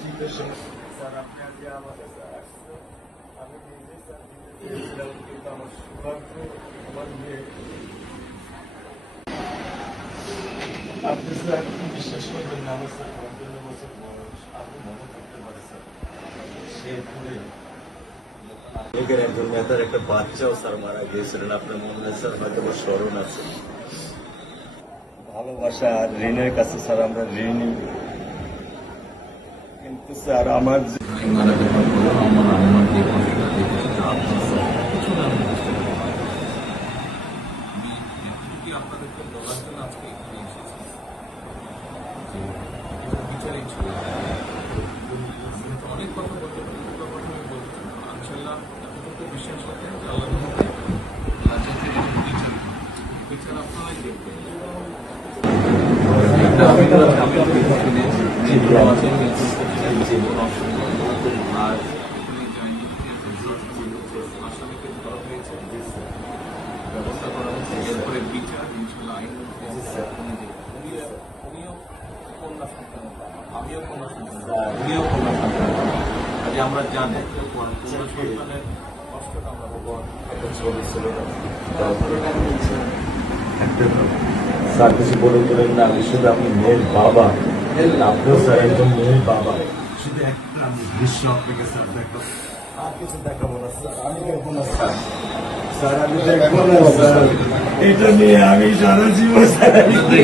শীতের সময় স্যার আপনি আজকে আমাদের আমি নিজে স্যার কিন্তু আমার সৌভাগ্য আমার মেয়ে আপনি স্যার বিশ্বাস করবেন না আমার স্যার 55 বছর বয়স আপনি মনে করতে পারে স্যার শেরপুরে এখানে একজন নেতার একটা বাচ্চাও স্যার মারা গিয়েছিলেন আপনার মনে হয় স্যার হয়তো বা স্মরণ আছে ভালোবাসা আর ঋণের কাছে স্যার আমরা ঋণী কিন্তু স্যার আমার মারা যাওয়ার পর আমার আম্মার যে কষ্টটা দেখেছি আপনার স্যার কিছু না আমি বুঝতে পারি আমি আপনাদেরকে বলার জন্য আজকে এখানে এসেছি যে এটা বিচারিক ছিল অনেক কথা বলতে পারি কথা আমি বলতে চাই ইনশাল্লাহ এতটুকু বিশ্বাস রাখেন যে আল্লাহ বিচার আপনারাই দেখবেন আর আসামিকে ধরা হয়েছে ব্যবস্থা করা হচ্ছে এরপরে বিচার ইনশাল্লাহ আইন উনিও কন্যা সন্তান আমিও কন্যা সন্তান উনিও কন্যা সন্তান আজ আমরা জানি কন্যা সন্তানের কষ্টটা আমরা একটা ছবি ছিল স্যার কিছু বলে তোলেন না আমি শুধু আপনি মেয়ের বাবা আপনিও স্যার একজন মেয়ের বাবা শুধু একটা আমি দৃশ্য আপনাকে স্যার দেখো আর কিছু দেখাবো না স্যার আমি দেখবো না স্যার স্যার আমি দেখবো না স্যার এটা নিয়ে আমি সারা জীবন স্যার আমি কি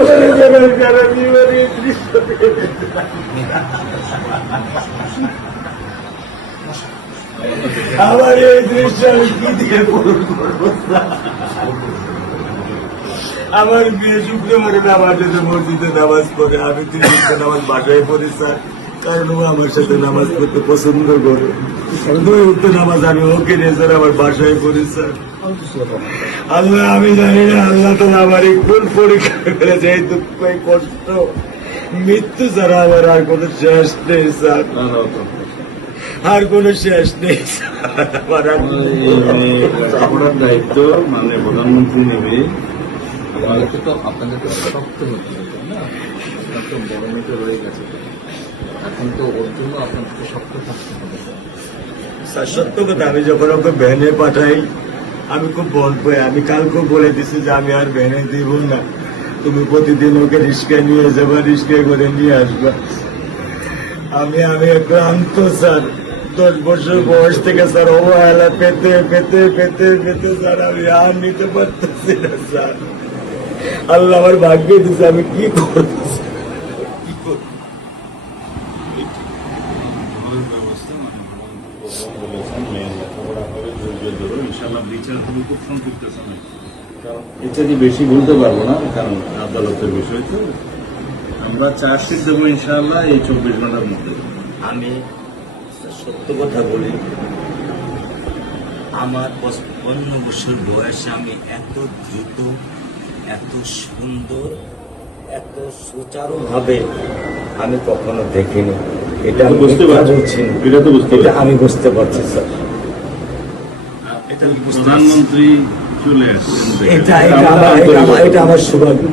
করে যাবো সারা জীবন এই দৃশ্য আমার এই দৃশ্য আমি কি দিয়ে পূরণ করবো আমার মেয়ে শুক্রবারে আমার সাথে মসজিদে নামাজ পড়ে আমি তিনটা নামাজ বাসায় পড়ি স্যার কারণ ও আমার সাথে নামাজ পড়তে পছন্দ করে দুই উত্তর নামাজ আমি ওকে নিয়ে স্যার আমার বাসায় পড়ি স্যার আল্লাহ আমি জানি না আল্লাহ তো আমার কোন পরীক্ষা ফেলেছে এই দুঃখ এই কষ্ট মৃত্যু ছাড়া আমার আর কোনো শেষ নেই স্যার আর কোনো শেষ নেই আপনার দায়িত্ব মানে প্রধানমন্ত্রী নেবে আমাদেরকে তো আপনাদেরকে শক্ত হতে হবে না আপনার তো বড় মেয়েটা রয়ে গেছে এখন তো ওর জন্য আপনাদেরকে শক্ত থাকতে হবে স্যার সত্য কথা আমি যখন ওকে ভ্যানে পাঠাই আমি খুব বল পাই আমি কালকেও বলে দিছি যে আমি আর ভ্যানে দিব না তুমি প্রতিদিন ওকে রিস্কায় নিয়ে যাবা রিস্কায় করে নিয়ে আসবা আমি ক্লান্ত স্যার 10 বছর বয়স থেকে স্যার অবহেলা পেতে পেতে পেতে পেতে স্যার আমি আর নিতে পারতেছি না স্যার আল্লাহ আমার ভাগ্যে দিচ্ছে আমি কি করবো কি করবো ব্যবস্থা বলেছেন মেয়ের লেখাপড়া করে ধৈর্য ধরো ইনশাল্লাহ বিচার হবে খুব সংক্ষিপ্ত সময় কারণ এটা দিয়ে বেশি বলতে পারবো না কারণ আদালতের বিষয় তো আমরা চার্জশিট দেবো ইনশাল্লাহ এই 24 ঘন্টার মধ্যে আমি সত্য কথা বলি আমার 55 বছর বয়সে আমি এত দ্রুত এত সুন্দর এত সুচারুভাবে আমি কখনো দেখিনি এটা বুঝতে পারছি এটা তো বুঝতে এটা আমি বুঝতে পারছি স্যার প্রধানমন্ত্রী চলে আসছেন এটা আমার সৌভাগ্য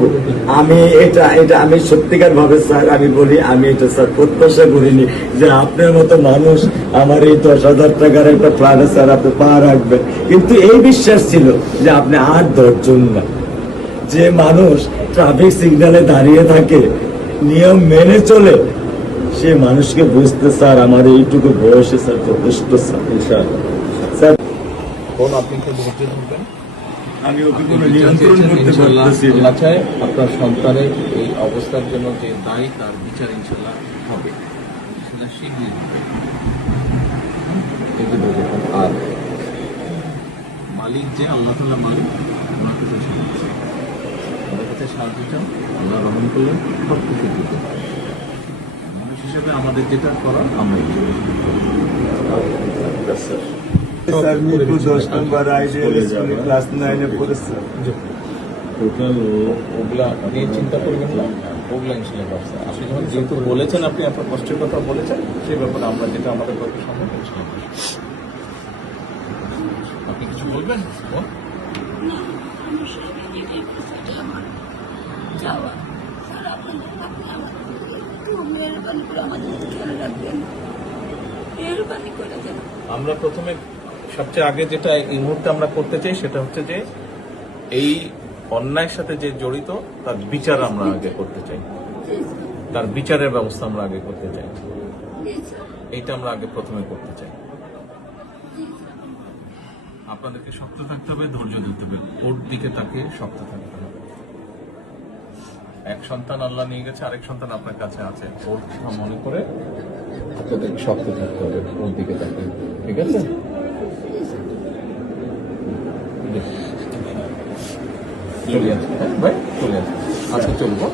আমি আমি সত্যিকার ভাবে স্যার আমি বলি আমি এটা স্যার প্রত্যাশা করিনি যে আপনার মতো মানুষ আমার এই 10,000 টাকার একটা ফ্ল্যাটে স্যার আপনি পা রাখবেন কিন্তু এই বিশ্বাস ছিল যে আপনি আর 10 জন না যে মানুষ ট্রাফিক সিগন্যালে দাঁড়িয়ে থাকে নিয়ম মেনে চলে সে মানুষকে বুঝতে স্যার আমার এইটুকু বয়সে স্যার যথেষ্ট স্যার স্যার কোন আপনি কি ধৈর্য ধরবেন আমি ওকে কোনো নিয়ন্ত্রণ করতে পারতেছি না চাই আপনার সন্তানের এই অবস্থার জন্য যে দায়ী তার বিচার ইনশাল্লাহ হবে সেটা শীঘ্রই আর মালিক যে আল্লাহ তাআলা মালিক ওনার কাছে সাহায্য ওনার কাছে সাহায্য চাও আল্লাহ রহম করলেন সব কিছু দিতে মানুষ হিসেবে আমাদের যেটা করার আমরা স্যার মিরপুর 10 নম্বর আইডিয়াল স্কুলে ক্লাস 9 এ পড়েছে টোটাল ওগুলা নিয়ে চিন্তা করবেন না ওগুলা ইনশাল্লাহ ব্যবস্থা আপনি যখন যেহেতু বলেছেন আপনি আপনার কষ্টের কথা বলেছেন সেই ব্যাপারে আমরা যেটা আমাদের পক্ষে সম্ভব ইনশাল্লাহ আপনি কিছু বলবেন বোন? না, আমার স্বামী যেটাই বলছে, এটা আমার চাওয়া। স্যার, আপনি আমাদের একটু মেহরবানি করে আমাদের খেয়াল রাখবেন, মেহরবানি করে দেন। আমরা প্রথমে সবচেয়ে আগে যেটা এই মুহূর্তে আমরা করতে চাই সেটা হচ্ছে যে এই অন্যায়ের সাথে যে জড়িত তার বিচার আমরা আগে করতে চাই, জি স্যার, তার বিচারের ব্যবস্থা আমরা আগে করতে চাই, জি স্যার, এইটা আমরা আগে প্রথমে করতে চাই। জি স্যার। আপনাদেরকে শক্ত থাকতে হবে, ধৈর্য ধরতে হবে, ওর দিকে তাকে শক্ত থাকতে হবে। এক সন্তান আল্লাহ নিয়ে গেছে, আরেক সন্তান আপনার কাছে আছে, ওর কথা মনে করে আপনাদেরকে শক্ত থাকতে হবে, ওর দিকে তাকে। ঠিক আছে? চলে আসবে, ভাই চলে আসবে, আজকে চলবো।